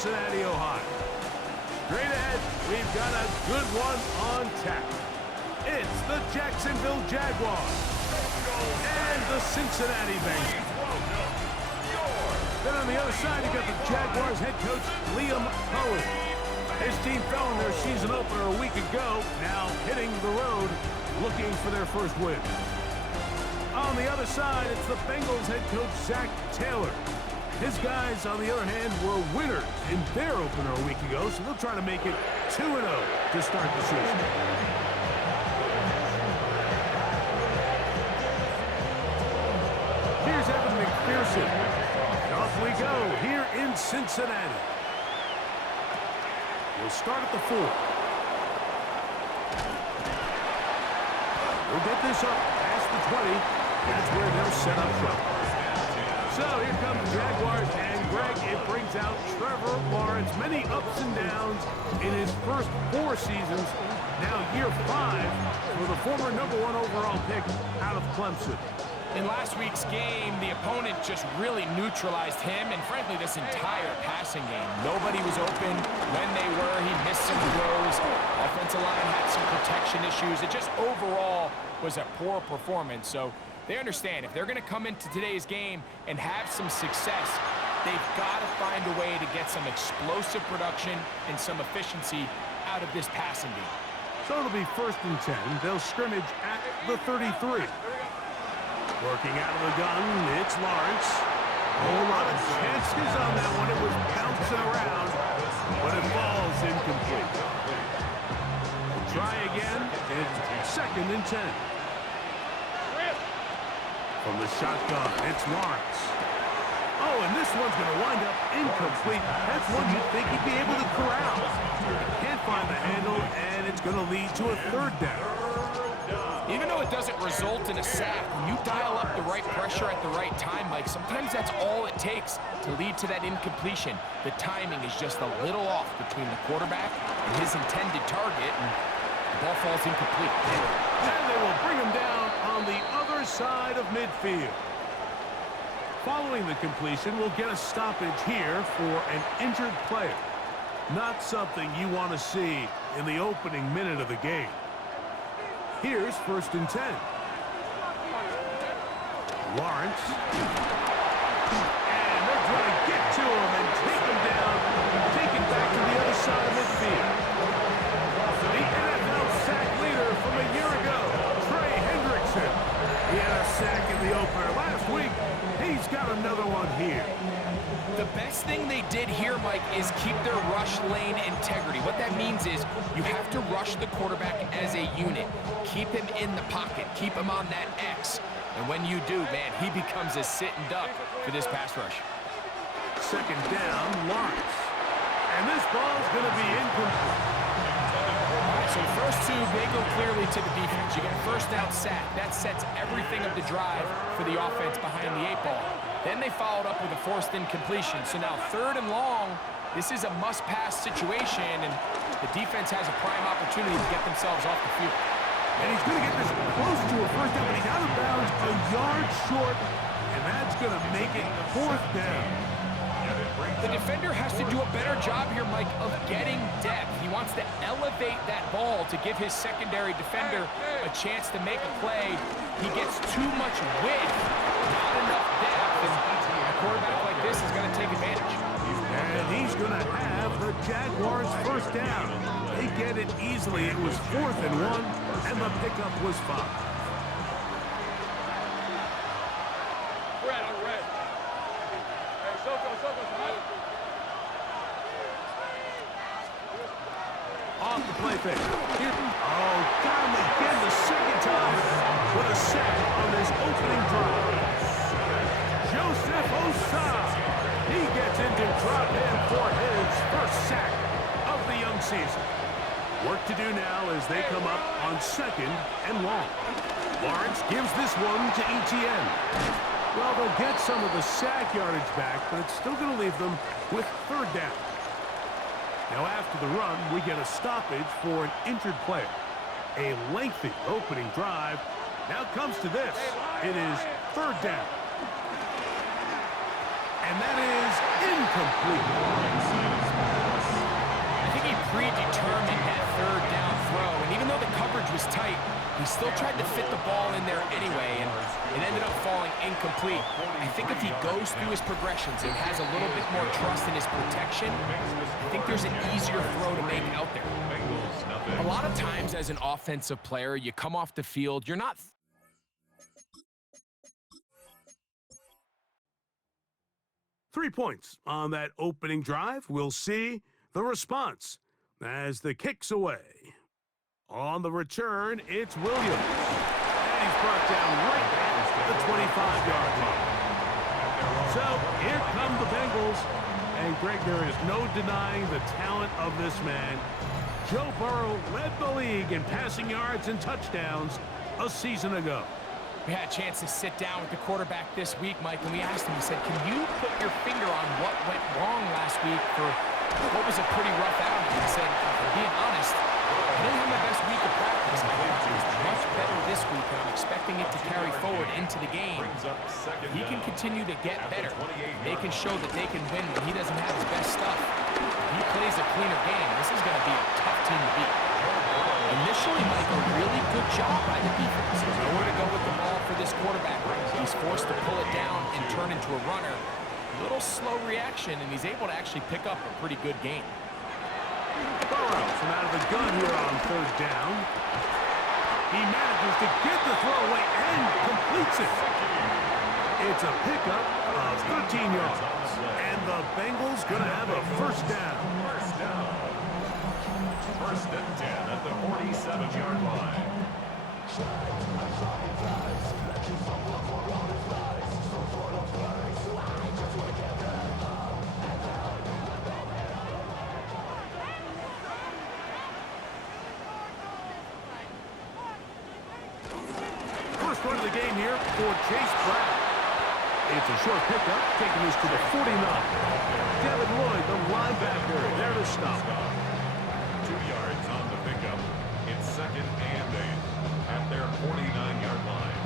Cincinnati, Ohio. Straight ahead, we've got a good one on tap. It's the Jacksonville Jaguars and the Cincinnati Bengals. Then on the other side, you got the Jaguars head coach, Liam Cohen. His team fell in their season opener a week ago, now hitting the road, looking for their first win. On the other side, it's the Bengals head coach, Zach Taylor. His guys, on the other hand, were winners in their opener a week ago, so they'll try to make it 2-0 to start the season. Here's Evan McPherson. And off we go here in Cincinnati. We'll start at the 4. We'll get this up past the 20. That's where they'll set up shop. So here come the Jaguars, and Greg, it brings out Trevor Lawrence. Many ups and downs in his first 4 seasons. Now year 5 for the former #1 overall pick out of Clemson. In last week's game, the opponent just really neutralized him and, frankly, this entire passing game. Nobody was open. When they were, he missed some throws. Offensive line had some protection issues. It just overall was a poor performance. So they understand if they're going to come into today's game and have some success, they've got to find a way to get some explosive production and some efficiency out of this passing game. So it'll be 1st and 10. They'll scrimmage at the 33. Working out of the gun, it's Lawrence. A whole lot of chances on that one. It was bouncing around, but it falls incomplete. We'll try again. It's 2nd and 10. From the shotgun, it's Lawrence. Oh, and this one's going to wind up incomplete. That's one you'd think he'd be able to corral. He can't find the handle, and it's going to lead to a 3rd down. Even though it doesn't result in a sack, when you dial up the right pressure at the right time, Mike, sometimes that's all it takes to lead to that incompletion. The timing is just a little off between the quarterback and his intended target, and the ball falls incomplete. And they will bring him down on the other side of midfield. Following the completion, we'll get a stoppage here for an injured player. Not something you want to see in the opening minute of the game. Here's 1st and 10. Lawrence. And they're going to get to him and take him down. Take it back to the other side of midfield. The NFL sack leader from a year ago, Trey Hendrickson. He had a sack in the opener last week. He's got another one here. The best thing they did here, Mike, is keep their rush lane integrity. What that means is you have to rush the quarterback as a unit. Keep him in the pocket. Keep him on that X. And when you do, man, he becomes a sitting duck for this pass rush. 2nd down, Lawrence. And this ball's going to be incomplete. All right, so first 2, they go clearly to the defense. You get a 1st down sack. That sets everything of the drive for the offense behind the 8 ball. Then they followed up with a forced incompletion. So now 3rd and long, this is a must-pass situation, and the defense has a prime opportunity to get themselves off the field. And he's going to get this close to a 1st down, but he's out of bounds a yard short, and that's going to make it 4th down. The defender has to do a better job here, Mike, of getting depth. He wants to elevate that ball to give his secondary defender a chance to make a play. He gets too much width, not enough depth. A quarterback like this is going to take advantage. And he's going to have the Jaguars' 1st down. They get it easily. It was 4th and 1, and the pickup was 5. Off the play fake. Oh, got him again the 2nd time with a sack on this opening drive. Joseph Osai. He gets into drop in for his 1st sack of the young season. Work to do now as they come up on 2nd and long. Lawrence gives this one to Etienne. Well, they'll get some of the sack yardage back, but it's still going to leave them with 3rd down. Now after the run, we get a stoppage for an injured player. A lengthy opening drive. Now comes to this. It is 3rd down. And that is incomplete. was tight, he still tried to fit the ball in there anyway, and it ended up falling incomplete. I think if he goes through his progressions and has a little bit more trust in his protection, I think there's an easier throw to make out there. A lot of times as an offensive player, you come off the field, you're not... 3 points on that opening drive. We'll see the response as the kick's away. On the return, it's Williams. And he's brought down right at the 25-yard line. So here come the Bengals. And, Greg, there is no denying the talent of this man. Joe Burrow led the league in passing yards and touchdowns a season ago. We had a chance to sit down with the quarterback this week, Mike, and we asked him, he said, can you put your finger on what went wrong last week for what was a pretty rough outing? He said, if I'm being honest, I didn't have my best week of practice. I thought it was much better this week, and I'm expecting it to carry forward into the game. He can continue to get better. They can show that they can win when he doesn't have his best stuff. If he plays a cleaner game, this is going to be a tough team to beat. Initially, Mike, a really good job by the defense. There's nowhere to go with the ball for this quarterback. He's forced to pull it down and turn into a runner. A little slow reaction, and he's able to actually pick up a pretty good game. Burrow from out of the gun here on third down. He manages to get the throw away and completes it. It's a pickup of 13 yards. And the Bengals going to have a first down. First and 10 at the 47-yard line. First run of the game here for Chase Brown. It's a short pickup, taking us to the 49. Devin Lloyd, the linebacker, there to stop. 2 yards on the pickup. It's second and 8 at their 49-yard line.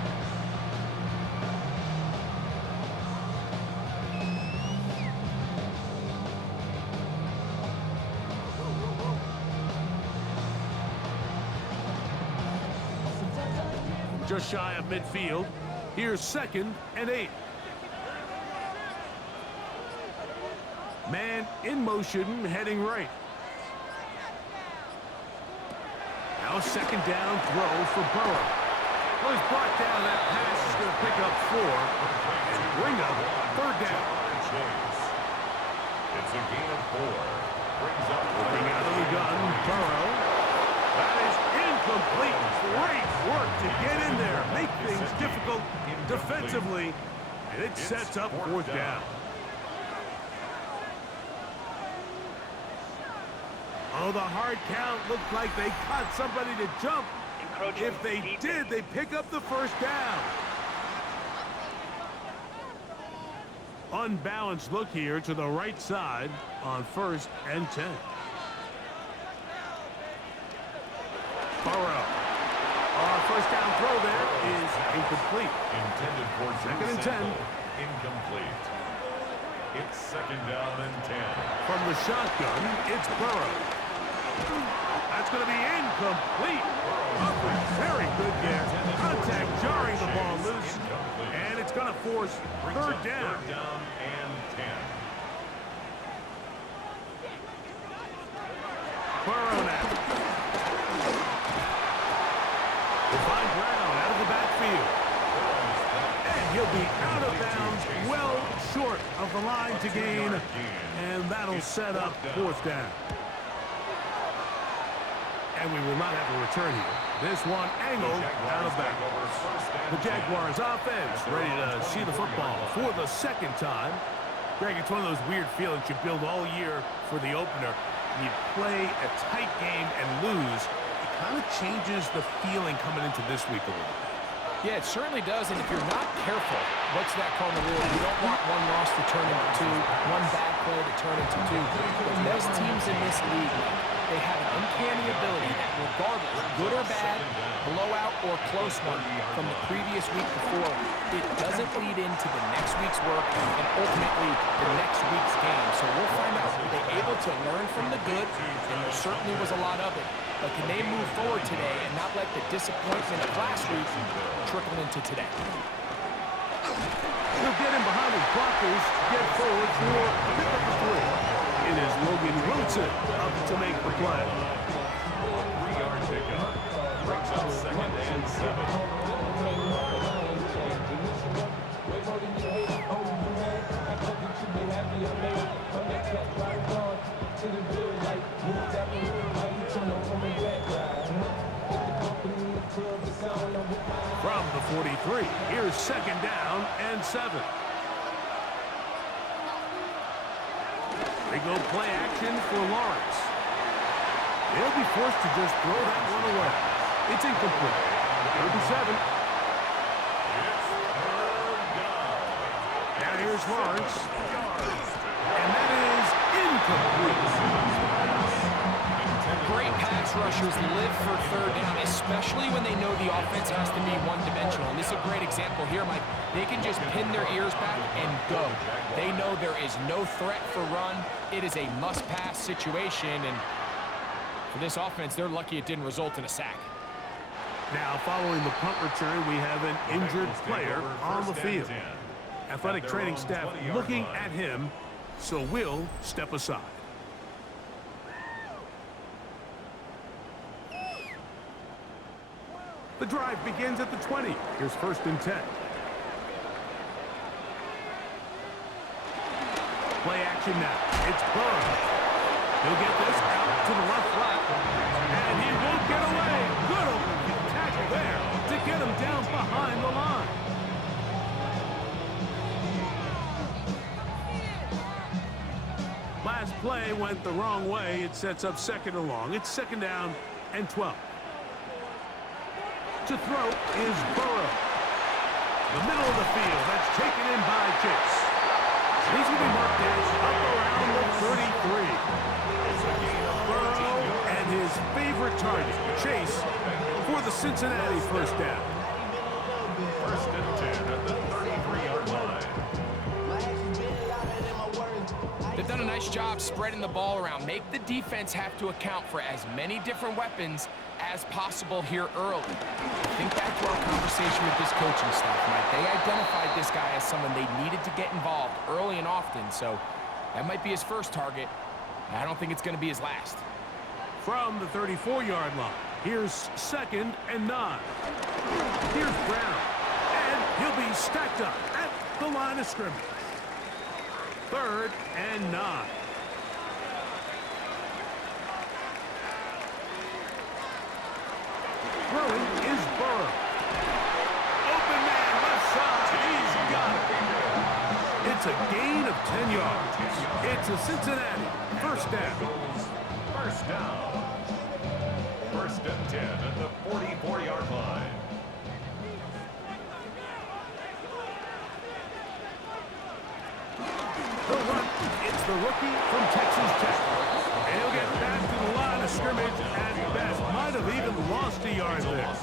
Just shy of midfield. Here's second and 8. Man in motion, heading right. Now second down throw for Burrow. Well, he's brought down. That pass is going to pick up 4 and bring up third down. It's a gain of 4. Brings up Looking out of the gun, Burrow. That is incomplete. Great work to get in there, make things difficult defensively, and it sets up fourth down. Oh, the hard count looked like they caught somebody to jump. If they did, they pick up the first down. Unbalanced look here to the right side on first and 10. Burrow. Our first down throw there is incomplete. Intended for second and 10. Incomplete. It's second down and 10. From the shotgun, it's Burrow. That's going to be incomplete. Very good there. Contact jarring the ball loose. And it's going to force third down. Third down and 10. Burrow now. They find Brown out of the backfield. And he'll be out of bounds, well short of the line to gain. And that'll set up fourth down. And we will not have a return here. This one angled out of bounds. The Jaguars offense ready to see the football for the second time. Greg, it's one of those weird feelings you build all year for the opener. You play a tight game and lose. It kind of changes the feeling coming into this week a little bit. Yeah, it certainly does, and if you're not careful, what's that cardinal rule? You don't want one loss to turn into 2, one bad play to turn into 2. The best teams in this league, they have an uncanny ability that regardless, good or bad, blowout or close one from the previous week before, it doesn't lead into the next week's work and ultimately the next week's game. So we'll find out, were they able to learn from the good, and there certainly was a lot of it, but can they move forward today and not let the disappointment of last week trickle into today? He'll get him behind his blockers, get forward for a pickup of 3. It is Logan Wilson up to make the play. 3-yard pickup. Brings up 2nd and 7. From the 43, here's 2nd down and 7. They go play action for Lawrence. They'll be forced to just throw that one away. It's incomplete. 37. Now here's Lawrence. And that is incomplete. Great pass rushers live for 3rd down, especially when they know the offense has to be one-dimensional. And this is a great example here, Mike. They can just pin their ears back and go. They know there is no threat for run. It is a must-pass situation, and for this offense, they're lucky it didn't result in a sack. Now, following the punt return, we have an injured player on the field. Athletic training staff looking at him, so we'll step aside. The drive begins at the 20. Here's 1st and 10. Play action now. It's Burrow. He'll get this out to the left flat. And he won't get away. Good open field tackle there to get him down behind the line. Last play went the wrong way. It sets up 2nd and long. It's 2nd down and 12. To throw is Burrow. The middle of the field. That's taken in by Chase. He's going to be marked as up around the 33. Burrow and his favorite target, Chase, for the Cincinnati 1st down. 1st and 10 at the 33-yard line. They've done a nice job spreading the ball around. Make the defense have to account for as many different weapons as possible here early. Think back to our conversation with this coaching staff, Mike. They identified this guy as someone they needed to get involved early and often, so that might be his first target. I don't think it's going to be his last. From the 34-yard line, here's 2nd and 9. Here's Brown, and he'll be stacked up at the line of scrimmage. 3rd and 9. Throwing is Burrow. Open man left side. He's got it. It's a gain of 10 yards. It's a Cincinnati 1st down. 1st down. 1st and 10 at the 44-yard line. The run. It's the rookie from Texas Tech. And he'll get back to the line of scrimmage at best. Might have even lost a yard there.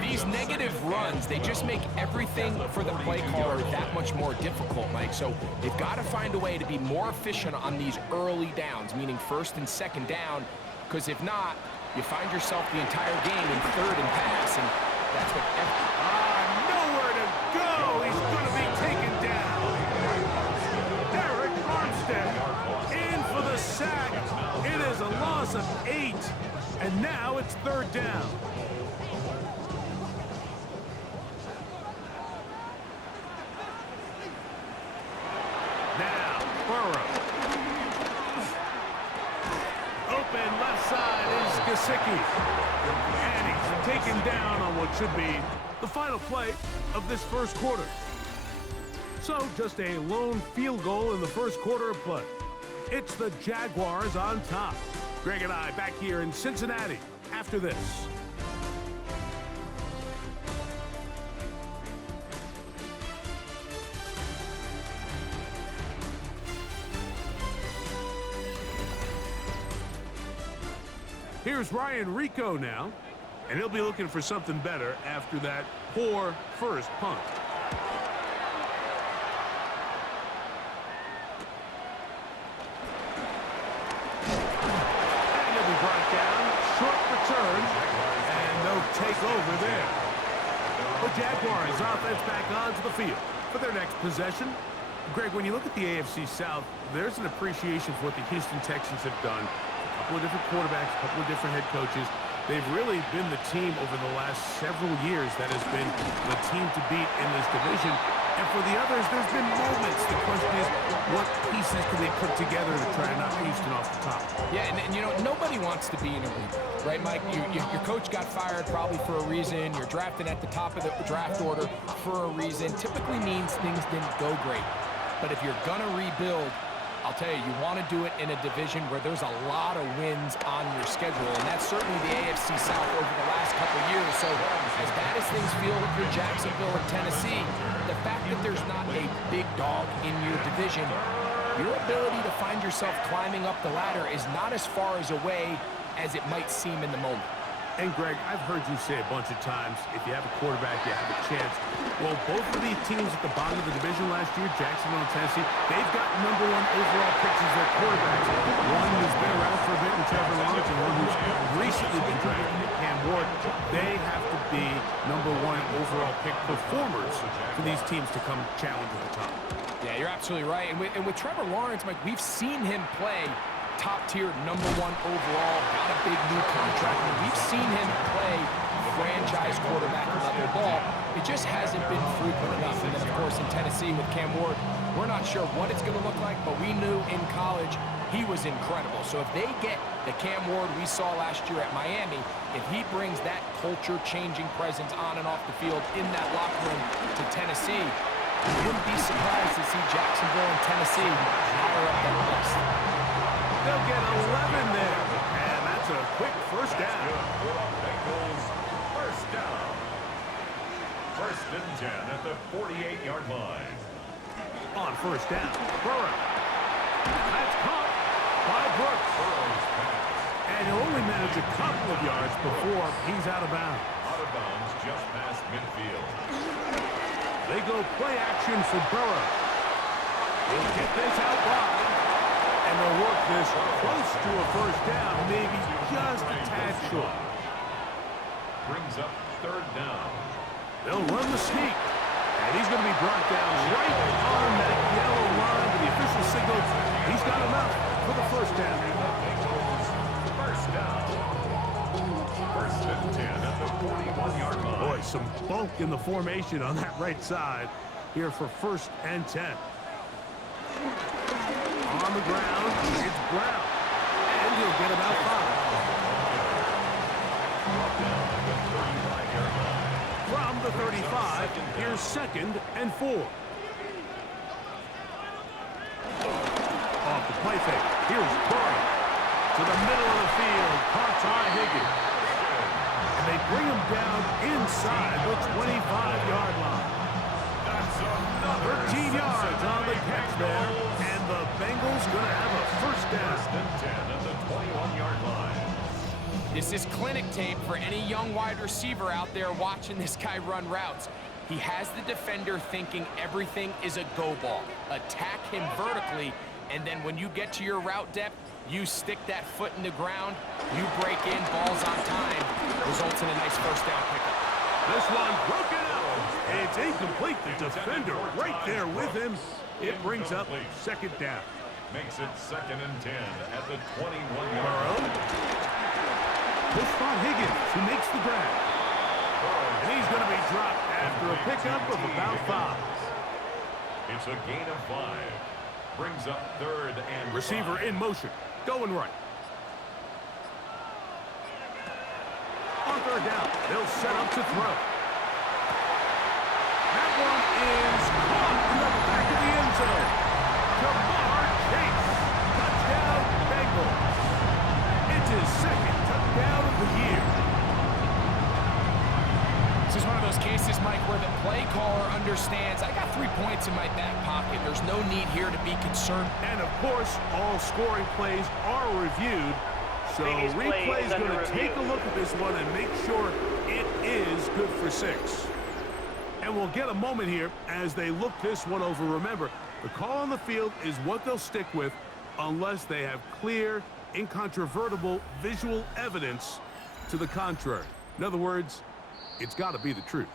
These negative runs, they just make everything for the play caller that much more difficult, Mike. So they've got to find a way to be more efficient on these early downs, meaning 1st and 2nd down, because if not, you find yourself the entire game in 3rd and pass, and that's what... Nowhere to go! He's going to be taken down. Eric Armstead in for the sack. It is a loss of 8, and now it's 3rd down. Now, Burrow. Open left side is Gesicki. And he's taken down on what should be the final play of this 1st quarter. So, just a lone field goal in the 1st quarter of play. It's the Jaguars on top. Greg and I back here in Cincinnati after this. Here's Ryan Rico now, and he'll be looking for something better after that poor first punt. And he'll be brought down, short return, and no takeover there. The Jaguars offense back onto the field for their next possession. Greg, when you look at the AFC South, there's an appreciation for what the Houston Texans have done. A couple of different quarterbacks, a couple of different head coaches. They've really been the team over the last several years that has been the team to beat in this division. And for the others, there's been moments. The question is, what pieces can they put together to try to knock Houston off the top? Yeah, and you know, nobody wants to be in a rebuild, right, Mike? Your coach got fired probably for a reason. You're drafted at the top of the draft order for a reason. Typically means things didn't go great. But if you're going to rebuild, I'll tell you, you want to do it in a division where there's a lot of wins on your schedule, and that's certainly the AFC South over the last couple of years. So as bad as things feel with your Jacksonville and Tennessee, the fact that there's not a big dog in your division, your ability to find yourself climbing up the ladder is not as far as away as it might seem in the moment. And, Greg, I've heard you say a bunch of times, if you have a quarterback, you have a chance. Well, both of these teams at the bottom of the division last year, Jacksonville and Tennessee, they've got #1 overall picks as their quarterbacks. One who's been around for a bit in Trevor Lawrence and one who's recently been drafted, Cam Ward. They have to be #1 overall pick performers for these teams to come challenge at the top. Yeah, you're absolutely right. And with Trevor Lawrence, Mike, we've seen him play top-tier #1 overall, got a big new contract. And we've seen him play franchise quarterback level ball. It just hasn't been frequent enough. And then, of course, in Tennessee with Cam Ward, we're not sure what it's going to look like, but we knew in college he was incredible. So if they get the Cam Ward we saw last year at Miami, if he brings that culture-changing presence on and off the field in that locker room to Tennessee, you wouldn't be surprised to see Jacksonville and Tennessee higher up that list. They'll get 11 there, and that's a quick first down. Bengals first down. First and 10 at the 48-yard line. On first down, Burrow. That's caught by Brooks. Burrow's pass. And he'll only manage a couple of yards before he's out of bounds. Out of bounds just past midfield. They go play action for Burrow. He'll get this out wide. And they'll work this close to a first down, maybe just a tad short. Brings up third down. They'll run the sneak. And he's going to be brought down right on that yellow line. But the official signals he's got enough for the first down. First down. First and 10 at the 41-yard line. Boy, some bulk in the formation on that right side here for first and 10. On the ground, it's Brown. And he'll get about 5. From the 35, here's second and 4. Off the play fake, here's Burrow. To the middle of the field, caught by Higgins. And they bring him down inside the 25-yard line. 13 yards on the catch there, and the Bengals going to have a first down. First and 10 at the 21-yard line. This is clinic tape for any young wide receiver out there watching this guy run routes. He has the defender thinking everything is a go ball. Attack him vertically, and then when you get to your route depth, you stick that foot in the ground, you break in, balls on time, results in a nice first down pickup. This one broken out. It's incomplete. The defender right there with him. It brings up second down. Makes it second and 10 at the 21-yard Burrow. line. Push by Higgins, who makes the grab. And he's going to be dropped after a pickup of about 5. It's a gain of 5. Brings up third and Receiver 5. in motion, going right. On third down, they'll set up to throw. That one is caught in the back of the end zone. Jamar Chase, touchdown Bengals. It's his second touchdown of the year. This is one of those cases, Mike, where the play caller understands, I got 3 points in my back pocket. There's no need here to be concerned. And of course, all scoring plays are reviewed. So replay is going to take a look at this one and make sure it is good for 6. And we'll get a moment here as they look this one over. Remember, the call on the field is what they'll stick with unless they have clear, incontrovertible visual evidence to the contrary. In other words, it's got to be the truth.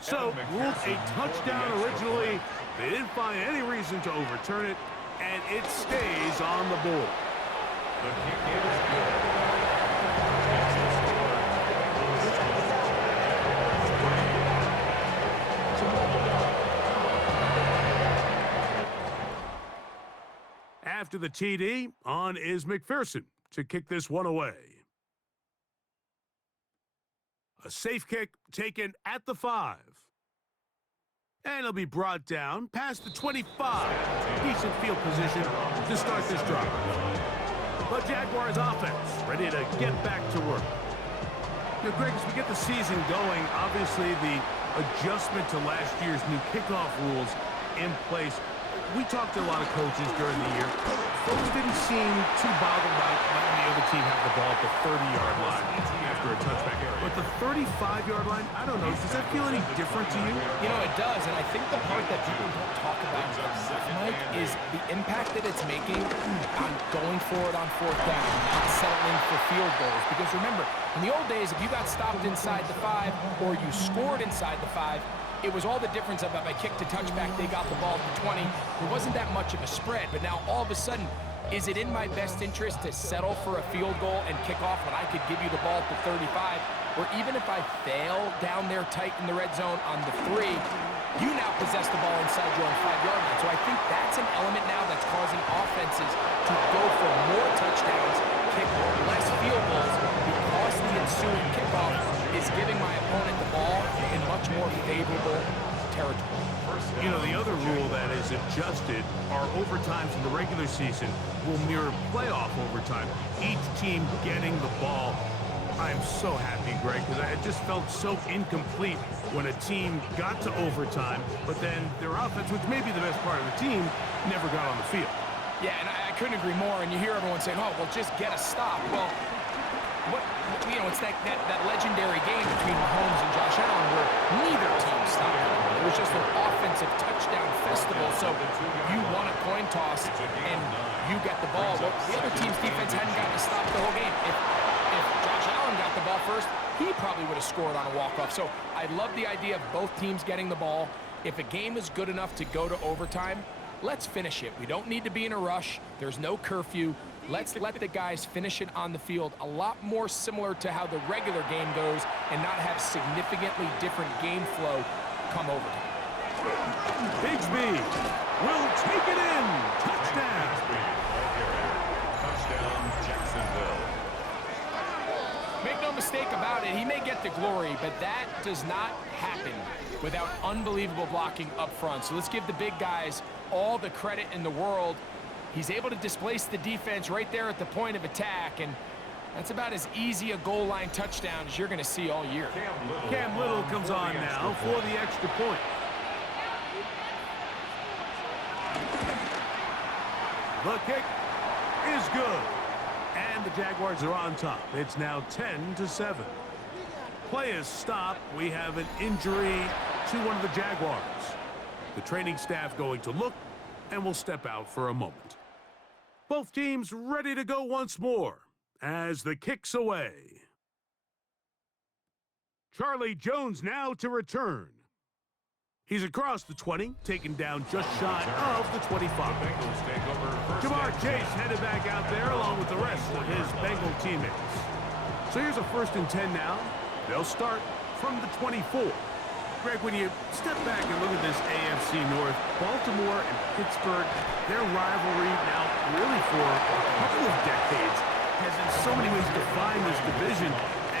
So, ruled a touchdown originally. They didn't find any reason to overturn it, and it stays on the board. The kick is good. After the TD, on is McPherson to kick this one away. A safe kick taken at the 5. And it'll be brought down past the 25. Decent field position to start this drive. The Jaguars offense ready to get back to work. Now, Greg, as we get the season going, obviously the adjustment to last year's new kickoff rules in place. We talked to a lot of coaches during the year. Folks didn't seem too bothered by letting the other team have the ball at the 30-yard line after a touchback. But the 35-yard line, I don't know, does that feel any different to you? You know, it does, and I think the part that people don't talk about enough, Mike, is the impact that it's making on going for it on 4th down, not settling for field goals. Because remember, in the old days, if you got stopped inside the 5 or you scored inside the 5, it was all the difference of if I kicked a touchback, they got the ball at the 20. There wasn't that much of a spread, but now all of a sudden, is it in my best interest to settle for a field goal and kick off when I could give you the ball at the 35? Or even if I fail down there tight in the red zone on the 3, you now possess the ball inside your own 5-yard line. So I think that's an element now that's causing offenses to go for more touchdowns, kick less field goals, because the ensuing kickoff is giving my opponent the ball in much more favorable territory. You know, the other rule that is adjusted are overtimes in the regular season will mirror playoff overtime, each team getting the ball. I'm so happy, Greg, because I just felt so incomplete when a team got to overtime, but then their offense, which may be the best part of the team, never got on the field. Yeah, and I couldn't agree more, and you hear everyone saying, oh, well, just get a stop. Well, it's that legendary game between Mahomes and Josh Allen where neither team stopped it. It was just an offensive touchdown festival, so you won a coin toss and you get the ball. Well, the other team's defense hadn't gotten to stop the whole game. If Josh Allen got the ball first, he probably would have scored on a walk-off. So I love the idea of both teams getting the ball. If a game is good enough to go to overtime, let's finish it. We don't need to be in a rush. There's no curfew. Let's let the guys finish it on the field, a lot more similar to how the regular game goes and not have significantly different game flow come overtime. Bigsby will take it in. Touchdown. Touchdown, Jacksonville. Make no mistake about it, he may get the glory, but that does not happen without unbelievable blocking up front. So let's give the big guys all the credit in the world. He's able to displace the defense right there at the point of attack, and that's about as easy a goal line touchdown as you're going to see all year. Cam Little comes on now for the extra point. The kick is good, and the Jaguars are on top. It's now 10-7. Play is stopped. We have an injury to one of the Jaguars. The training staff going to look, and we'll step out for a moment. Both teams ready to go once more as the kick's away. Charlie Jones now to return. He's across the 20, taken down just shy of the 25. Jamar Chase headed back out there along with the rest of his Bengal teammates. So here's a 1st and 10 now. They'll start from the 24. Greg, when you step back and look at this AFC North, Baltimore and Pittsburgh, their rivalry now really for a couple of decades has in so many ways defined this division,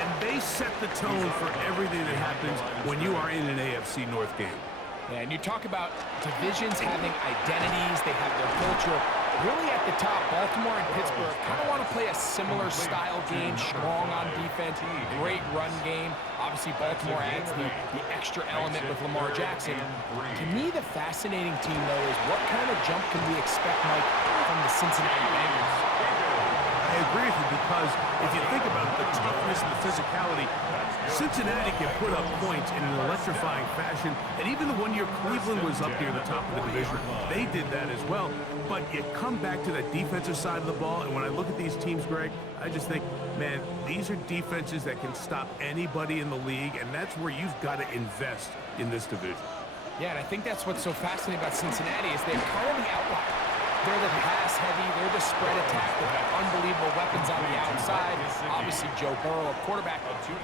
and they set the tone for everything that happens when you are in an AFC North game. Yeah, and you talk about divisions having identities, they have their culture. Really at the top, Baltimore and Pittsburgh kind of want to play a similar style game, strong on defense, great run game. Obviously, Baltimore adds the extra element with Lamar Jackson. To me, the fascinating team, though, is what kind of jump can we expect, Mike, from the Cincinnati Bengals? I agree with you because if you think about the toughness and the physicality, Cincinnati can put up points in an electrifying fashion. And even the one year Cleveland was up near the top of the division, they did that as well. But you come back to that defensive side of the ball, and when I look at these teams, Greg, I just think, man, these are defenses that can stop anybody in the league, and that's where you've got to invest in this division. Yeah, and I think that's what's so fascinating about Cincinnati is they're kind of the outlier. They're the pass-heavy, they're the spread attack. They've got unbelievable weapons on the outside. Obviously, Joe Burrow, a quarterback.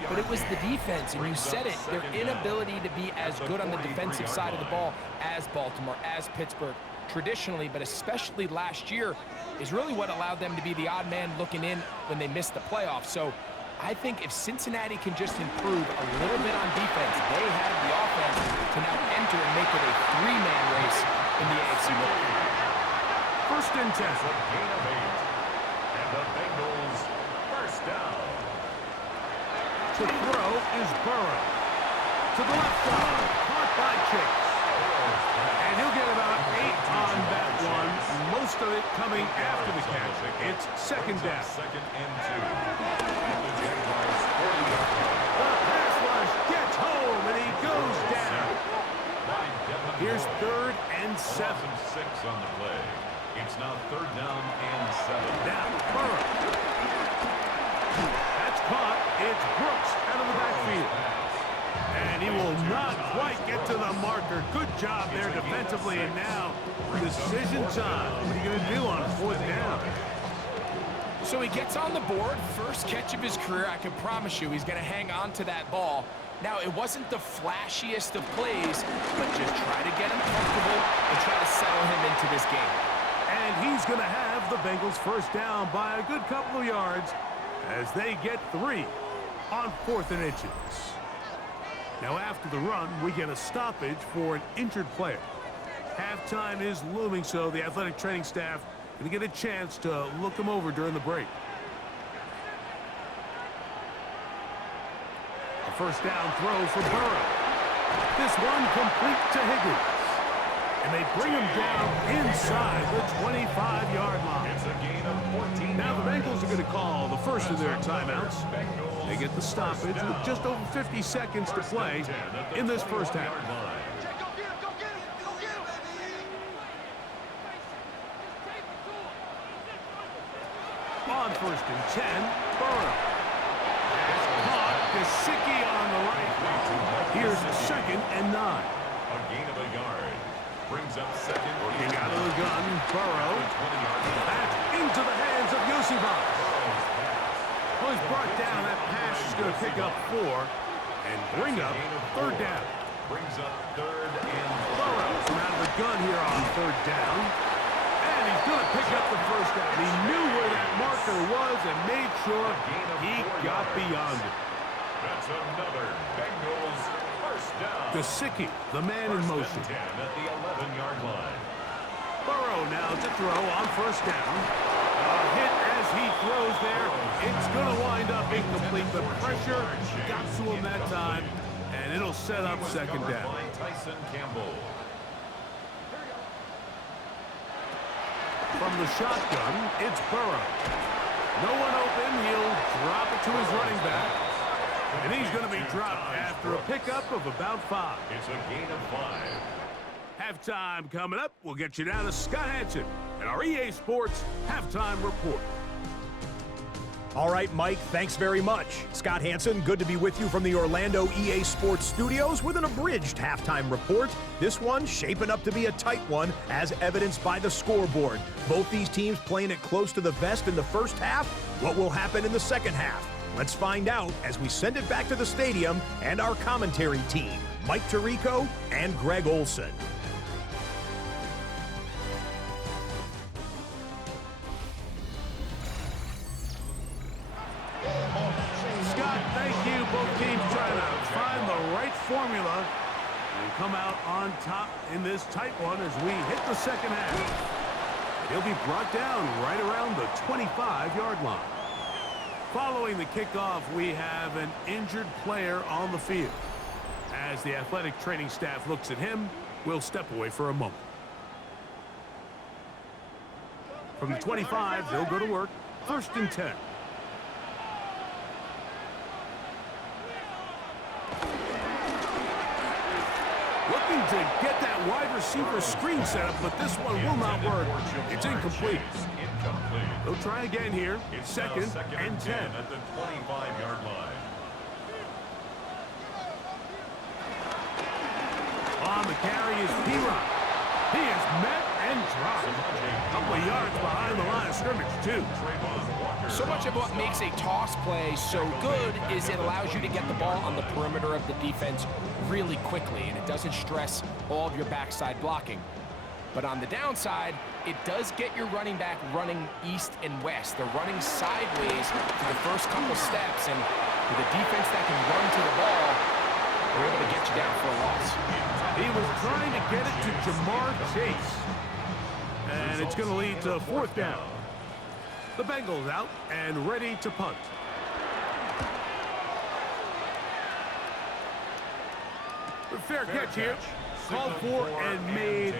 But it was the defense, and you said it, their inability to be as good on the defensive side of the ball as Baltimore, as Pittsburgh, traditionally, but especially last year, is really what allowed them to be the odd man looking in when they missed the playoffs. So I think if Cincinnati can just improve a little bit on defense, they have the offense to now enter and make it a three-man race in the AFC North. First and 10. Gain of 8. And the Bengals first down. To throw is Burrow. To the left side, caught by Chase. And he'll get about 8 on that one. Most of it coming after the catch. It's second down. Second and 2. And the Jaguars 40-yard line. The pass rush gets home, and he goes down. Here's third and 7. 6 on the play. It's now third down and 7. Now, Burrow. That's caught. It's Brooks out of the backfield. And he will not quite get to the marker. Good job there defensively. And now, decision time. What are you going to do on fourth down? So he gets on the board, first catch of his career. I can promise you he's going to hang on to that ball. Now, it wasn't the flashiest of plays, but just try to get him comfortable and try to settle him into this game. And he's going to have the Bengals first down by a good couple of yards as they get 3 on 4th and inches. Now, after the run, we get a stoppage for an injured player. Halftime is looming, so the athletic training staff going to get a chance to look him over during the break. A first down throw for Burrow. This one complete to Higgins. And they bring him down inside the 25-yard line. It's a gain of 14 Now the Bengals are going to call the first of their timeouts. They get the stoppage with just over 50 seconds to play in this first half. On first and 10, Burrow. Has caught Gesicki on the right. Here's second and 9. A gain of a yard. Brings up second. Working out of the gun, Burrow. Back into the hands of Yosibas. Well, he's brought down. That pass is going to pick up 4 and bring up third down. Brings up third and Burrow from out of the gun here on third down. And he's going to pick up the first down. He knew where that marker was and made sure he got beyond it. that's another Bengals first down. Gesicki, the man in motion. 10 at the 11-yard line. Burrow now to throw on first down. A hit as he throws there. It's going to wind up incomplete. The pressure got to him that time, and it'll set up second down. Tyson Campbell. From the shotgun, it's Burrow. No one open. He'll drop it to his running back. And he's going to be dropped after a pickup of about 5. It's a gain of 5. Halftime coming up. We'll get you down to Scott Hanson and our EA Sports Halftime Report. All right, Mike, thanks very much. Scott Hanson, good to be with you from the Orlando EA Sports Studios with an abridged halftime report. This one shaping up to be a tight one, as evidenced by the scoreboard. Both these teams playing it close to the vest in the first half. What will happen in the second half? Let's find out as we send it back to the stadium and our commentary team, Mike Tirico and Greg Olson. Both teams trying to find the right formula and come out on top in this tight one as we hit the second half. He'll be brought down right around the 25-yard line. Following the kickoff, we have an injured player on the field. As the athletic training staff looks at him, we'll step away for a moment. From the 25, they'll go to work. First and 10. Looking to get that wide receiver screen set up, but this one will not work. It's incomplete. They'll try again here. Second and 10. At the 25-yard line. On the carry is P-Rock. He is met and dropped. A couple of yards behind the line of scrimmage, too. So much of what makes a toss play so good is it allows you to get the ball on the perimeter of the defense really quickly, and it doesn't stress all of your backside blocking. But on the downside, it does get your running back running east and west. They're running sideways for the first couple steps, and with a defense that can run to the ball, they're able to get you down for a loss. He was trying to get it to Jamar Chase. And it's going to lead to fourth down. The Bengals out and ready to punt. Fair catch here. Called for and made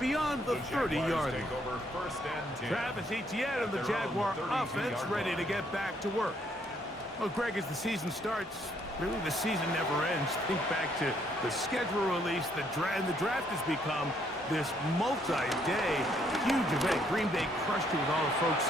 beyond the 30-yard line. Travis Etienne of the Jaguar offense ready to get back to work. Well, Greg, as the season starts, really the season never ends. Think back to the schedule release, the draft has become this multi-day huge event. Green Bay crushed it with all the folks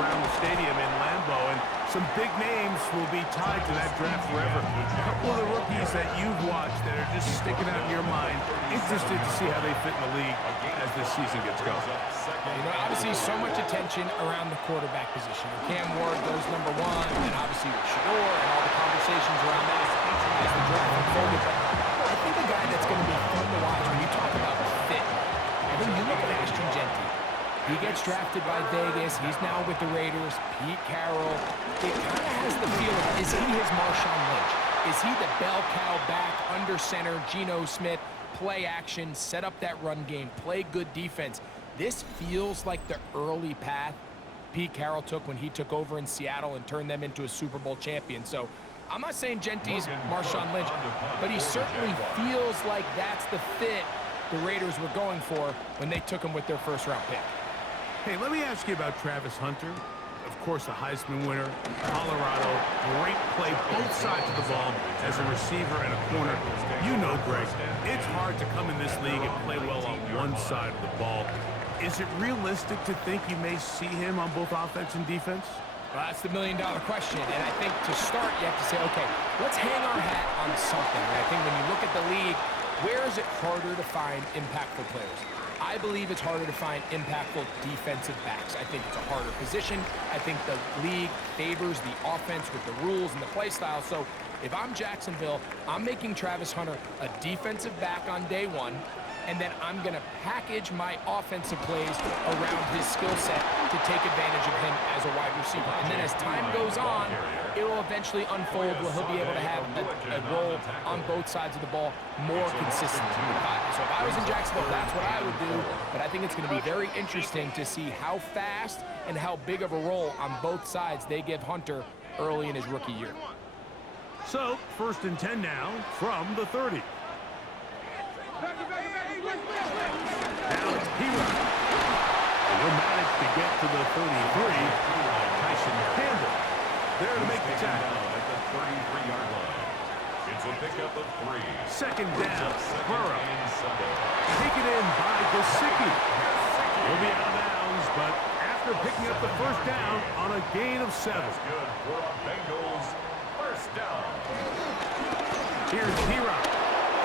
around the stadium in Lambeau, and some big names will be tied to that draft forever. A couple of the rookies that you've watched that are just sticking out in your mind, interested to see how they fit in the league as this season gets going. You know, obviously so much attention around the quarterback position. Cam Ward goes number one, and obviously with Shador and all the conversations around that as the draft unfolded. But I think a guy that's going to be fun to watch when you talk about fit, I think you look at Ashton Genty. He gets drafted by Vegas. He's now with the Raiders. Pete Carroll. It kind of has the feel of, is he his Marshawn Lynch? Is he the bell cow back under center, Geno Smith, play action, set up that run game, play good defense? This feels like the early path Pete Carroll took when he took over in Seattle and turned them into a Super Bowl champion. So I'm not saying Genty's Marshawn Lynch, but he certainly feels like that's the fit the Raiders were going for when they took him with their first-round pick. Hey, let me ask you about Travis Hunter. Of course, the Heisman winner, Colorado, great play both sides of the ball as a receiver and a corner. You know, Greg, it's hard to come in this league and play well on one side of the ball. Is it realistic to think you may see him on both offense and defense? Well, that's the million-dollar question, and I think to start, you have to say, okay, let's hang our hat on something. And I think when you look at the league, where is it harder to find impactful players? I believe it's harder to find impactful defensive backs. I think it's a harder position. I think the league favors the offense with the rules and the play style. So if I'm Jacksonville, I'm making Travis Hunter a defensive back on day one, and then I'm going to package my offensive plays around his skill set to take advantage of him as a wide receiver. And then as time goes on, it will eventually unfold where he'll be able to have a role on both sides of the ball more consistently. So if I was in Jacksonville, that's what I would do. But I think it's going to be very interesting to see how fast and how big of a role on both sides they give Hunter early in his rookie year. So, first and 10 now from the 30. Now it's P-Rock. He'll manage to get to the 33. Tyson Campbell there to make the tackle. At the 33-yard line. It's a pickup of 3. Second down, Burrow. Taken in by Gesicki. He'll be out of bounds, but after picking up the first down on a gain of 7. That's good for a Bengals first down. Here's P-Rock.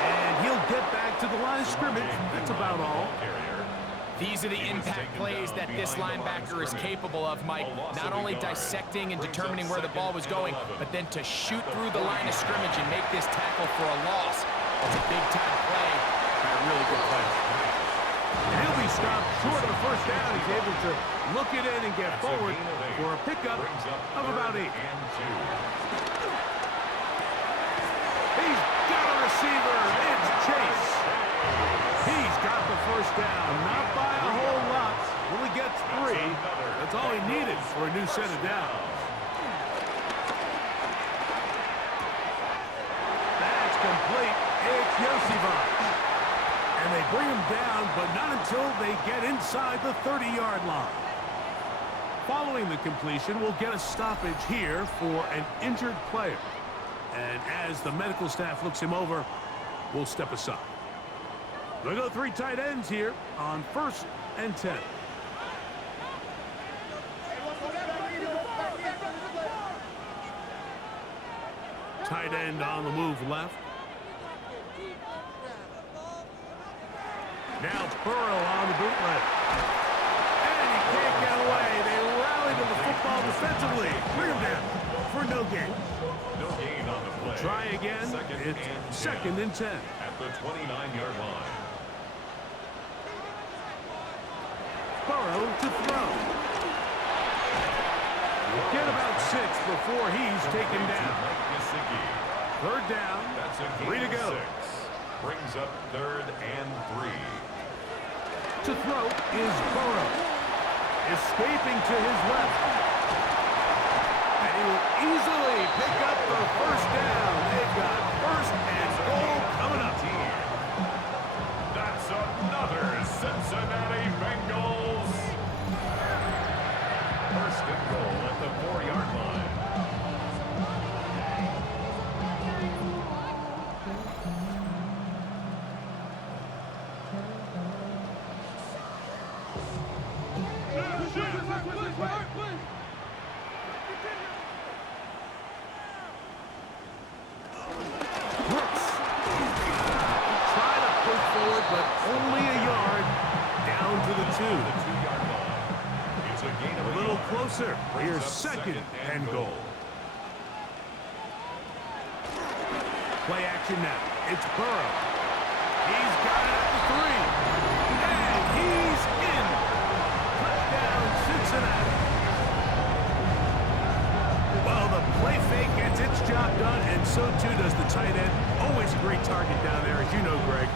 And he'll get back to the line of scrimmage. That's about all. These are the impact plays that this linebacker is capable of, Mike. Not only dissecting and determining where the ball was going, but then to shoot through the line of scrimmage and make this tackle for a loss. That's a big-time play by a really good player. And he'll be stopped short of the first down. He's able to look it in and get forward for a pickup of about 8. He's got a receiver. It's Chase. He's got the first down. Not by a whole lot. Only gets 3. That's all he needed for a new set of downs. That's complete. It's Yosivach. And they bring him down, but not until they get inside the 30-yard line. Following the completion, we'll get a stoppage here for an injured player. And as the medical staff looks him over, we'll step aside. We'll go 3 tight ends here on 1st and 10. Tight end on the move left. Now Burrow on the bootleg. And he can't get away. They rally to the football defensively. Bring him down for no gain. No gain on the play. Try again. It's 2nd and 10. At the 29-yard line. Burrow to throw. Get about 6 before he's taken down. 3rd down. That's a 3 to go. 6. Brings up 3rd and 3. To throw is Burrow. Escaping to his left. And he will easily pick up the 1st down. They've got 1st and goal coming up. That's another Cincinnati Bengals. 1st and goal at the 4-yard line. Brooks. Try to push forward, but only a yard down to the 2. The 2-yard line. It's a gain of A little 8. closer. Brings Here's up 2nd and goal. Play action now. It's Burrow. He's got it at the 3. And he's in. Touchdown, Cincinnati. Well, the play fake gets its job done, and so too does the tight end. Always a great target down there, as you know, Greg,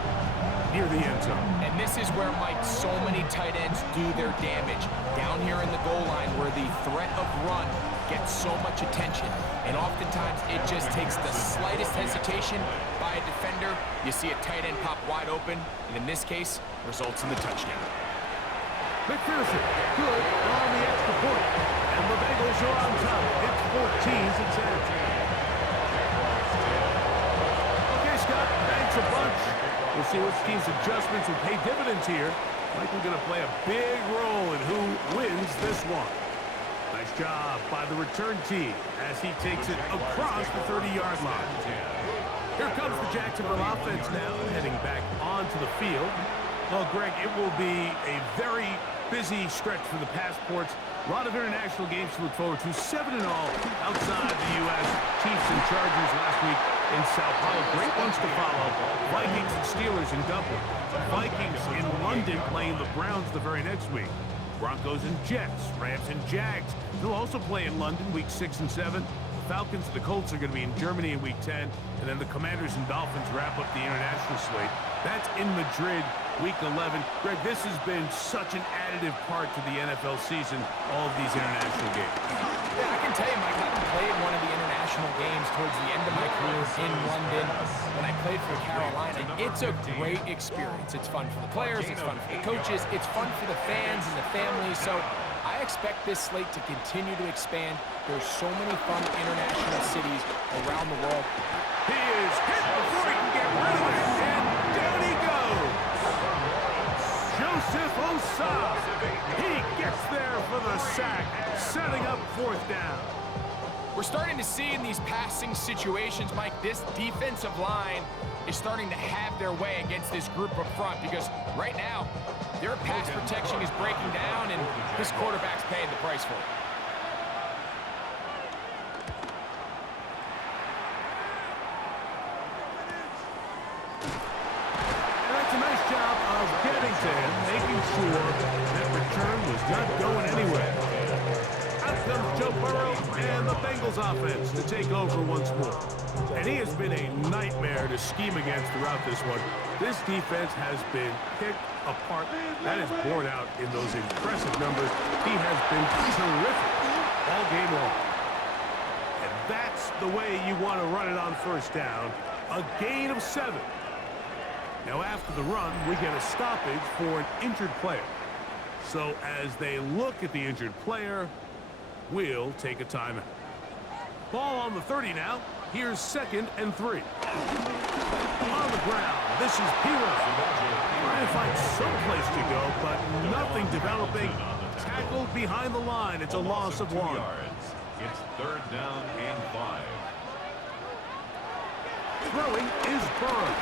near the end zone. And this is where, Mike, so many tight ends do their damage. Down here in the goal line where the threat of run gets so much attention. And oftentimes it just takes the slightest hesitation by a defender. You see a tight end pop wide open, and in this case, results in the touchdown. McPherson, good on the extra point. And the Bengals are on top. It's 14-10. Okay, Scott, thanks a bunch. We'll see which team's adjustments will pay dividends here. Likely going to play a big role in who wins this one. Nice job by the return team as he takes it across the 30-yard line. Here comes the Jacksonville offense now, heading back onto the field. Well, Greg, it will be a very busy stretch for the passports. A lot of international games to look forward to. 7 in all outside the U.S. Chiefs and Chargers last week in Sao Paulo. Great ones to follow. Vikings and Steelers in Dublin. Vikings in London playing the Browns the very next week. Broncos and Jets, Rams and Jags. They'll also play in London week 6 and 7. The Falcons and the Colts are going to be in Germany in week 10. And then the Commanders and Dolphins wrap up the international slate. That's in Madrid week 11. Greg, this has been such an additive part to the NFL season, all of these international games. Yeah, I can tell you, Mike, having played one of the international games towards the end of my career in London when I played for Carolina, it's a great experience. It's fun for the players, it's fun for the coaches, it's fun for the fans and the families. So I expect this slate to continue to expand. There's so many fun international cities around the world. He is hit before he can get rid of it, and down he goes. Joseph Osai. He gets there for the sack, setting up 4th down. We're starting to see in these passing situations, Mike, this defensive line is starting to have their way against this group up front because right now, their pass protection is breaking down and this quarterback's paying the price for it. And that's a nice job of getting to him, making sure that return was not going anywhere. Out comes Joe Burrow and the Bengals offense to take over once more. And he has been a nightmare to scheme against throughout this one. This defense has been picked apart. That is borne out in those impressive numbers. He has been terrific all game long. And that's the way you want to run it on 1st down. A gain of 7. Now after the run, we get a stoppage for an injured player. So as they look at the injured player, we'll take a timeout. Ball on the 30 now. Here's 2nd and 3. On the ground, this is Piro. Trying to find some place to go, but nothing developing. Tackled behind the line. It's a loss of 1. It's 3rd down and 5. Throwing is Burrow.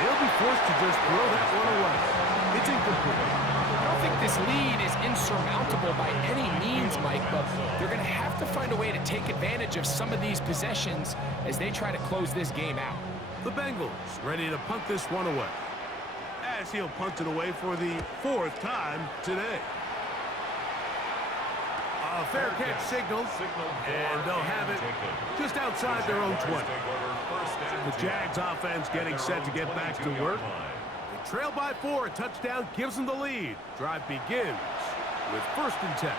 He'll be forced to just throw that one away. It's incomplete. I don't think this lead is insurmountable by any means, Mike, but they're going to have to find a way to take advantage of some of these possessions as they try to close this game out. The Bengals ready to punt this one away, as he'll punt it away for the 4th time today. A fair catch signal, and they'll have it just outside their own 20. The Jags offense getting set to get back to work. They trail by 4. A touchdown gives them the lead. Drive begins with 1st and 10.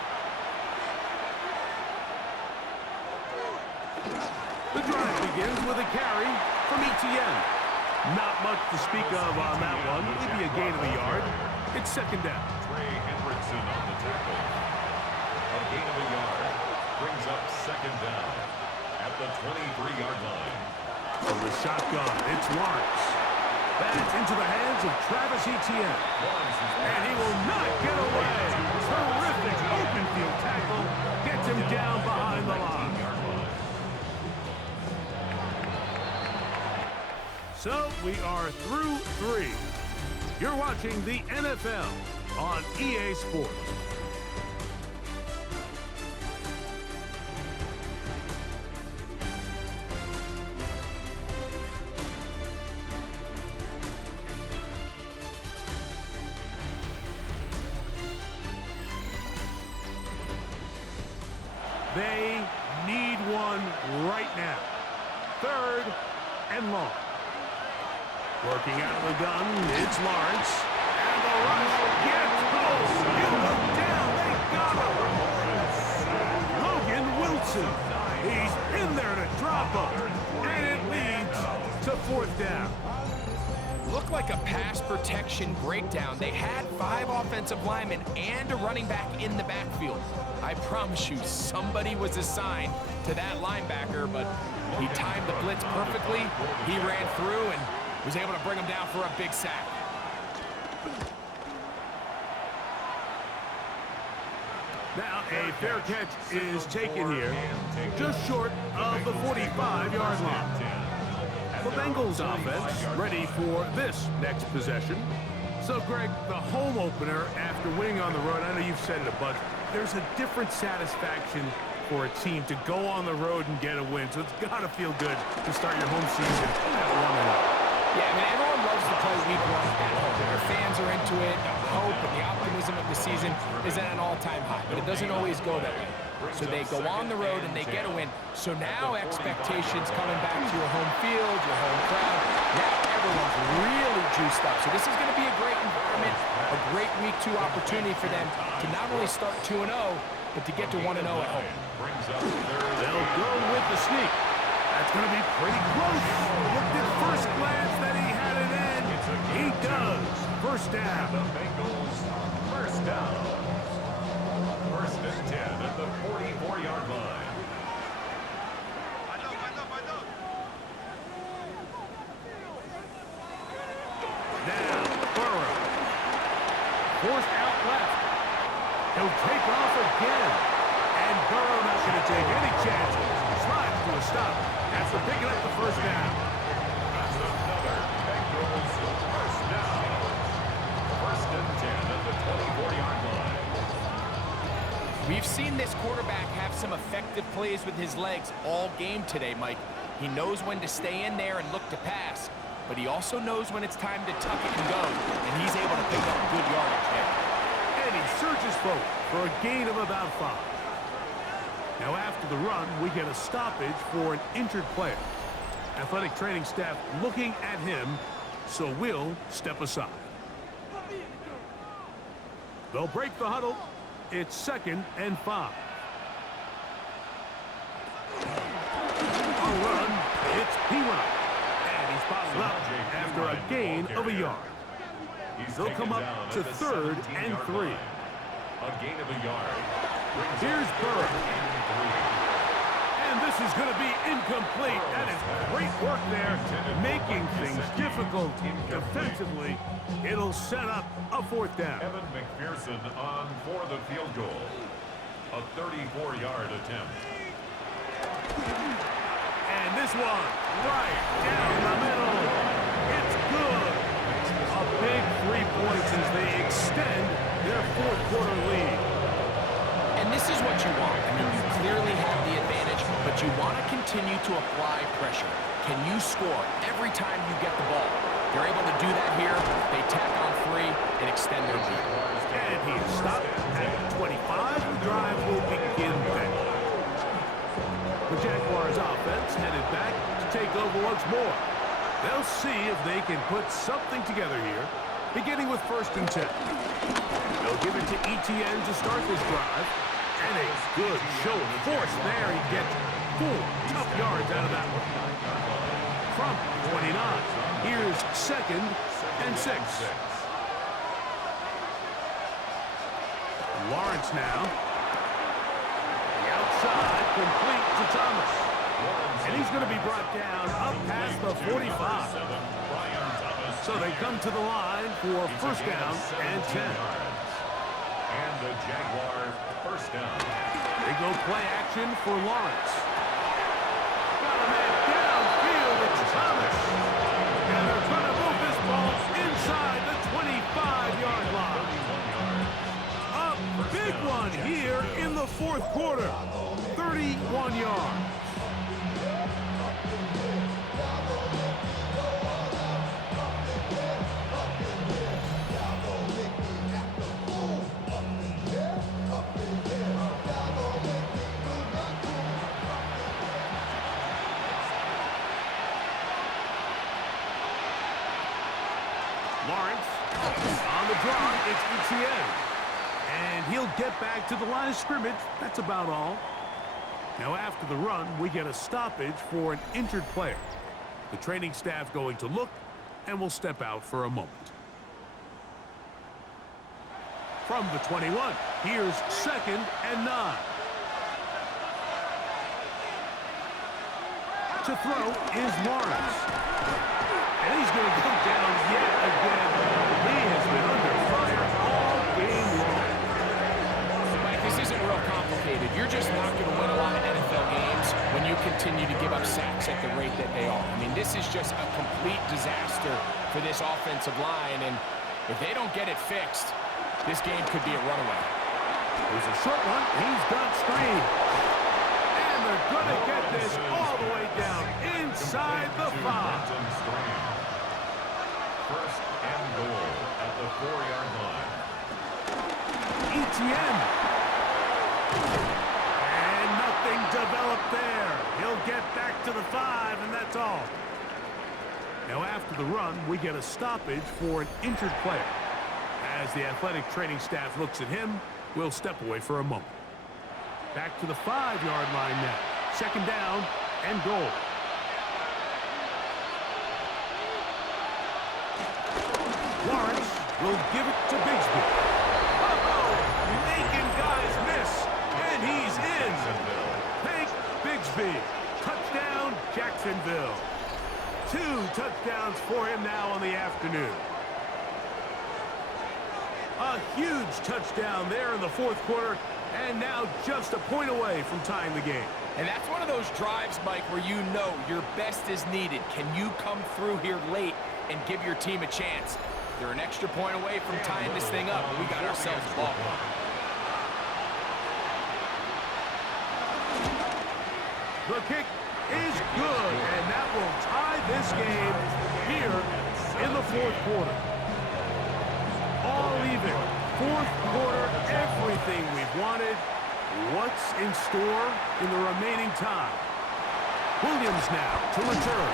The drive begins with a carry from Etienne. Not much to speak of on that one. Maybe a gain of a yard. It's 2nd down. Trey Hendrickson on the tackle. A gain of a yard brings up 2nd down at the 23-yard line. From the shotgun, it's Lawrence. That's into the hands of Travis Etienne. And he will not get away. Terrific open field tackle. Gets him down behind the line. So we are through 3. You're watching the NFL on EA Sports. They need one right now. 3rd and long. Working out of the gun, it's Lawrence. And the rush gets close. You look down, they got him. Logan Wilson. He's in there to drop him. And it leads to 4th down. Looked like a pass protection breakdown. They had 5 offensive linemen and a running back in the backfield. I promise you, somebody was assigned to that linebacker, but he timed the blitz perfectly. He ran through and was able to bring him down for a big sack. Now a fair catch is taken here, just short of the 45-yard line. The Bengals offense ready for this next possession. So, Greg, the home opener after winning on the road, I know you've said it a bunch, there's a different satisfaction for a team to go on the road and get a win. So it's got to feel good to start your home season at 1-0. Yeah, I mean, everyone loves to play week 1 at home. Their fans are into it. The hope and the optimism of the season is at an all-time high, but it doesn't always go that way. So they go on the road and they get a win. So now expectations coming back to your home field, your home crowd. Now everyone's really juiced up. So this is going to be a great environment, a great week 2 opportunity for them to not only start 2-0, but to get to 1-0 at home. They'll go with the sneak. That's going to be pretty close. Looked at first glance that he had it in. He does. 1st down. The Bengals, 1st down. 1st and 10 at the 44-yard line. Now, Burrow. Forced out left. He'll take off again. And Burrow not going to take any chances. Slides to a stop. After picking up the 1st down. That's another Bengals 1st down. 1st and 10 at the 24-yard line. We've seen this quarterback have some effective plays with his legs all game today, Mike. He knows when to stay in there and look to pass, but he also knows when it's time to tuck it and go, and he's able to pick up good yardage there. And he searches forward for a gain of about 5. Now after the run, we get a stoppage for an injured player. Athletic training staff looking at him, so we'll step aside. They'll break the huddle. It's 2nd and 5. A run, it's P-Run. And he's bottled up after a gain of a yard. They'll come up to 3rd and 3. A gain of a yard. Here's Burrow. And this is going to be incomplete. That is great work there, making things difficult defensively. It'll set up a 4th down. Evan McPherson on for the field goal. A 34-yard attempt. And this one, right down the middle. It's good. A big 3 points as they extend their 4th quarter lead. And this is what you want. I mean, you clearly have the advantage, but you want to continue to apply pressure. Can you score every time you get the ball? They're able to do that here. They tack on 3 and extend their lead. And he's stopped at 25. The drive will begin then. The Jaguars offense headed back to take over once more. They'll see if they can put something together here, beginning with 1st and 10. They'll give it to Etienne to start this drive. And a good show of force there. He gets 4 tough yards out of that one. From 29, here's 2nd and 6. Lawrence now. The outside, complete to Thomas. And he's going to be brought down up past the 45. So they come to the line for 1st down and 10. And the Jaguars 1st down. They go play action for Lawrence. Got a man downfield, it's Thomas. And they're trying to move this ball inside the 25-yard line. A big one here in the 4th quarter. 31 yards. Lawrence on the draw. It's Etienne. And he'll get back to the line of scrimmage. That's about all. Now after the run, we get a stoppage for an injured player. The training staff going to look and will step out for a moment. From the 21, here's 2nd and 9. To throw is Lawrence. And he's going to go down yet again. He has been under fire all game long. Mike, this isn't real complicated. You're just not going to win a lot of NFL games when you continue to give up sacks at the rate that they are. I mean, this is just a complete disaster for this offensive line. And if they don't get it fixed, this game could be a runaway. There's a short one. He's got screen. And they're going to get this all the way down inside the 5. 1st and goal at the 4-yard line. Etienne. And nothing developed there. He'll get back to the 5, and that's all. Now after the run, we get a stoppage for an injured player. As the athletic training staff looks at him, we'll step away for a moment. Back to the 5-yard line now. 2nd down and goal. Lawrence will give it to Bigsby. Oh, making guys miss, and he's in. Hank Bigsby, touchdown, Jacksonville. 2 touchdowns for him now on the afternoon. A huge touchdown there in the 4th quarter, and now just a point away from tying the game. And that's one of those drives, Mike, where you know your best is needed. Can you come through here late and give your team a chance? They're an extra point away from tying this thing up, and we got ourselves a ball. The kick is good, and that will tie this game here in the 4th quarter. All even. 4th quarter, everything we've wanted. What's in store in the remaining time? Williams now to return.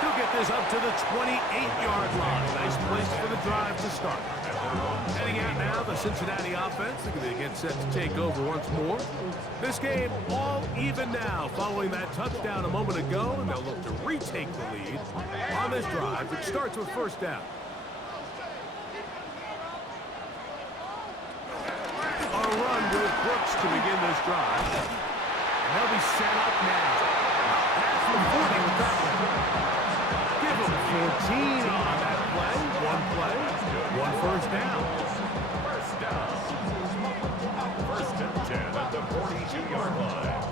He'll get this up to the 28-yard line. Nice place for the drive to start. Heading out now, the Cincinnati offense. They're going to get set to take over once more. This game all even now following that touchdown a moment ago, and they'll look to retake the lead on this drive. It starts with 1st down. run with Brooks to begin this drive. And they'll be set up now. Pass from 40 with that one. Give them 14 on that play. One first down. First and 10 at the 42-yard line.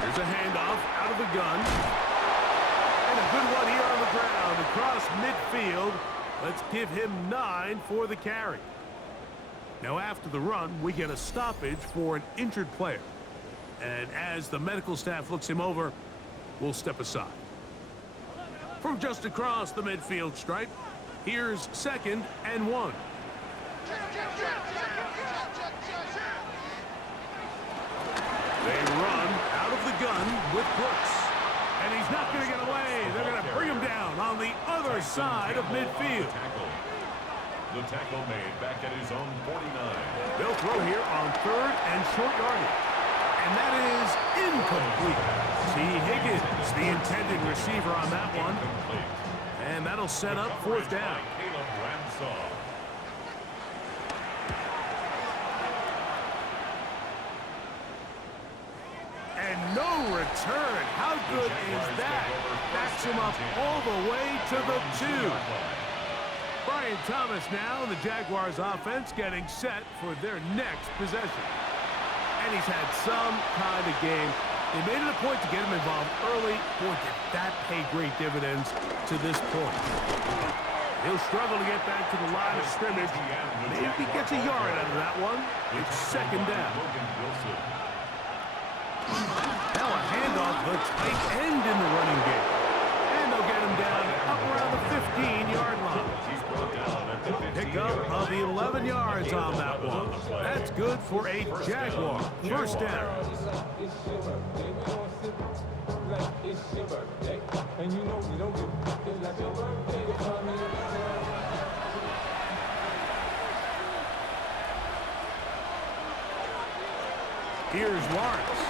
Here's a handoff out of the gun. And a good one here on the ground across midfield. Let's give him 9 for the carry. Now after the run, we get a stoppage for an injured player. And as the medical staff looks him over, we'll step aside. From just across the midfield stripe, here's 2nd and 1. They run out of the gun with Brooks. And he's not going to get away. They're going to bring him down on the other side of midfield. The tackle made back at his own 49. They'll throw here on 3rd and short yardage. And that is incomplete. T. Higgins, the intended receiver on that one. And that'll set up 4th down. And no return. How good is that? Backs him up all the way to the 2. Brian Thomas now, the Jaguars offense getting set for their next possession. And he's had some kind of game. They made it a point to get him involved early. Boy, did that pay great dividends to this point. He'll struggle to get back to the line of scrimmage. Maybe gets a yard out of that one. It's 2nd down. Now a handoff, the tight end in the running game. And they'll get him down up around the 15-yard line. Pickup of 11 yards on that one. That's good for a Jaguar. First down. Here's Lawrence.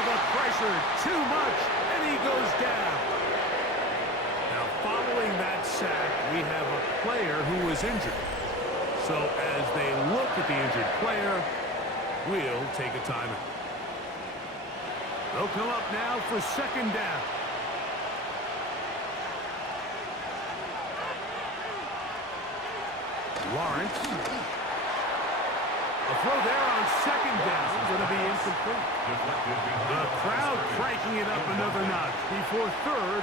The pressure, too much, and he goes down. Now, following that sack, we have a player who was injured. So, as they look at the injured player, we'll take a timeout. They'll come up now for 2nd down. Lawrence. A throw there on 2nd down is going to be incomplete. The crowd cranking it up another notch before 3rd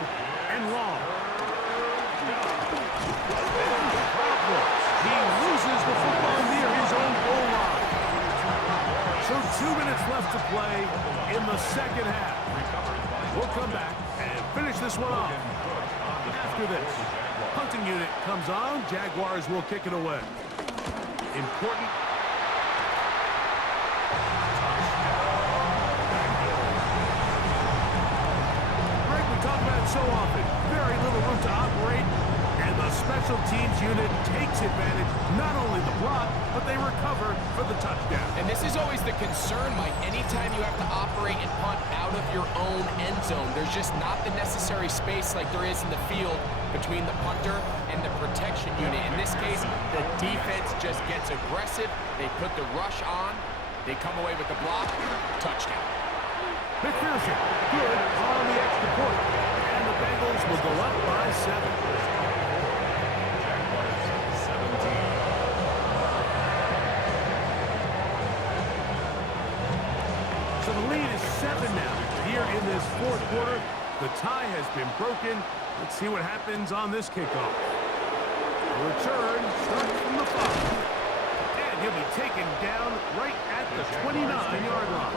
and long. Problems. He loses the football near his own goal line. So 2 minutes left to play in the 2nd half. We'll come back and finish this one off. After this, punting unit comes on. Jaguars will kick it away. Important. So often, very little room to operate, and the special teams unit takes advantage, not only the block, but they recover for the touchdown. And this is always the concern, Mike. Anytime you have to operate and punt out of your own end zone, there's just not the necessary space like there is in the field between the punter and the protection unit. In this case, the defense just gets aggressive. They put the rush on. They come away with the block. Touchdown. McPherson, good on the extra point. And the Bengals will go up by 7. Jaguars 17. So the lead is 7 now. Here in this 4th quarter, the tie has been broken. Let's see what happens on this kickoff. The return starts from the 5. And he'll be taken down right at the 29-yard line.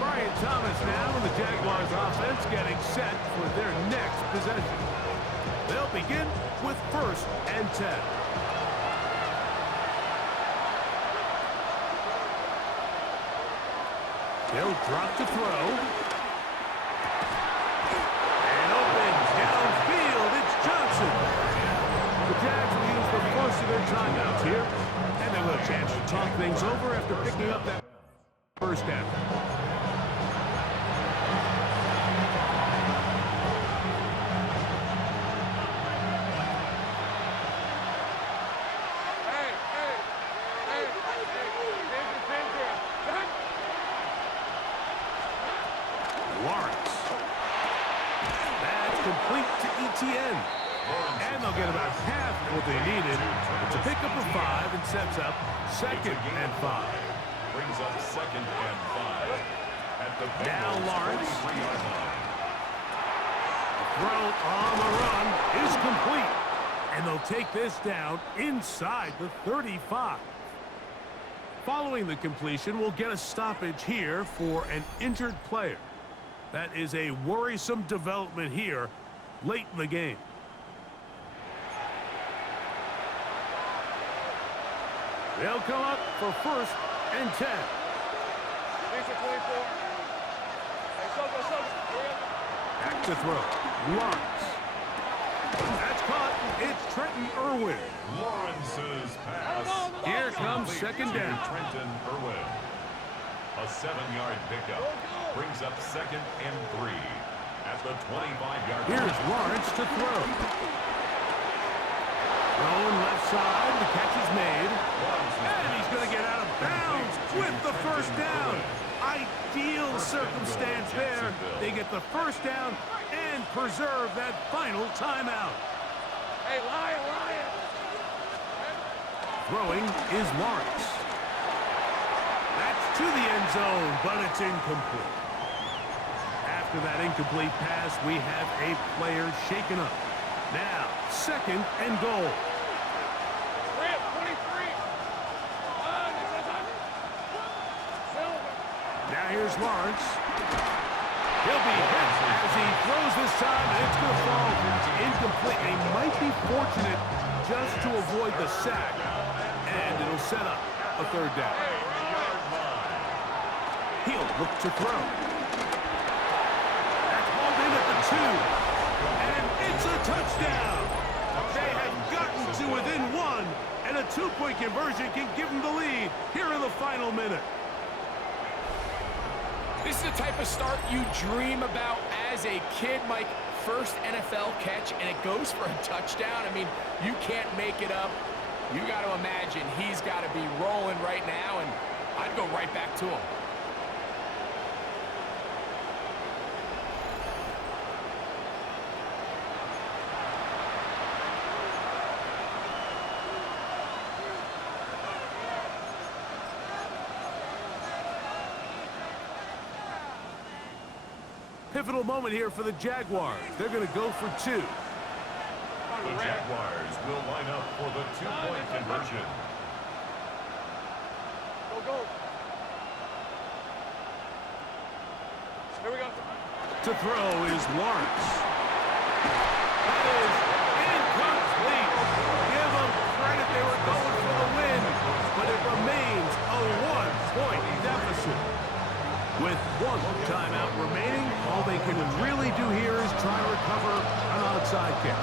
Brian Thomas now and the Jaguars offense getting set for their next possession. They'll begin with 1st and 10. They'll drop to throw. And open downfield, it's Johnson. The Jags will use the first of their timeouts here. And they'll have a chance to talk things over after picking up that first down. complete to ETN. And they'll get about half of what they needed. It's a pickup of 5 and sets up 2nd and 5. Brings up 2nd and 5. At the Now Bengals' Lawrence. 33-yard line. Throw on the run is complete. And they'll take this down inside the 35. Following the completion, we'll get a stoppage here for an injured player. That is a worrisome development here late in the game. They'll come up for 1st and 10. Back to throw. Lawrence. That's caught. It's Trenton Irwin. Lawrence's pass. Here comes 2nd down. Trenton Irwin. A 7-yard pickup. Brings up 2nd and 3. At the 25-yard line. Here's Lawrence to throw. Thrown left side. The catch is made. And he's going to get out of bounds with the 1st down. Ideal circumstance there. They get the 1st down and preserve that final timeout. Hey, Lion! Throwing is Lawrence. That's to the end zone, but it's incomplete. After that incomplete pass, we have a player shaken up. Now, 2nd and goal. 23. Now here's Lawrence. He'll be hit as he throws this time, and it's going to fall incomplete. They might be fortunate just to avoid the sack, and it'll set up a 3rd down. He'll look to throw. That's hauled in at the 2, and it's a touchdown. They had gotten to within 1, and a 2-point conversion can give them the lead here in the final minute. This is the type of start you dream about as a kid, Mike. First NFL catch, and it goes for a touchdown. I mean, you can't make it up. You got to imagine he's got to be rolling right now, and I'd go right back to him. Pivotal moment here for the Jaguars. They're going to go for 2. The Jaguars will line up for the 2-point conversion. Go. Here we go. To throw is Lawrence. That is incomplete. Give them credit. They were going for the win, but it remains a 1-point deficit. With 1 timeout remaining, all they can really do here is try to recover an onside kick.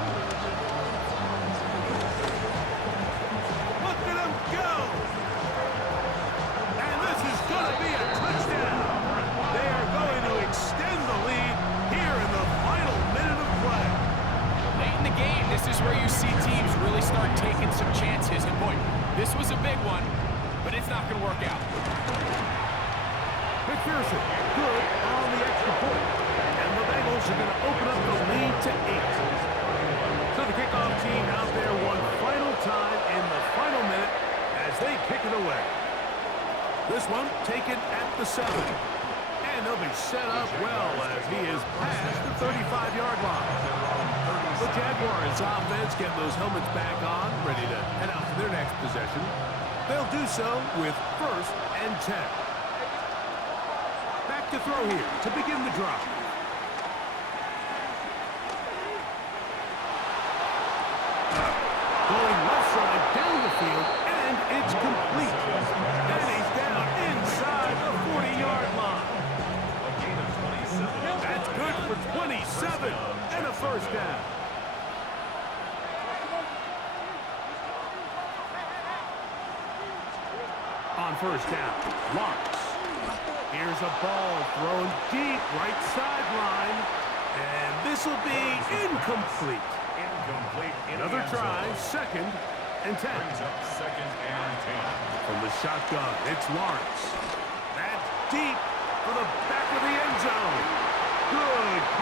Look at them go! And this is going to be a touchdown. They are going to extend the lead here in the final minute of play. Late in the game, this is where you see teams really start taking some chances. And boy, this was a big one, but it's not going to work out. McPherson, good on the extra point. And the Bengals are going to open up the lead to 8. So the kickoff team out there one final time in the final minute as they kick it away. This one taken at the 7. And they'll be set up well as he is past the 35-yard line. The Jaguars offense getting those helmets back on, ready to head out to their next possession. They'll do so with 1st and 10. To throw here to begin the drive. Going left side down the field, and it's complete. And he's down inside the 40-yard line. A gain of 27. That's good for 27 and a 1st down. On 1st down, Lawrence. Here's a ball thrown deep right sideline, and this will be incomplete. Another try, 2nd and 10. Brings up 2nd and 10. From the shotgun, it's Lawrence. That's deep for the back of the end zone. Good coverage.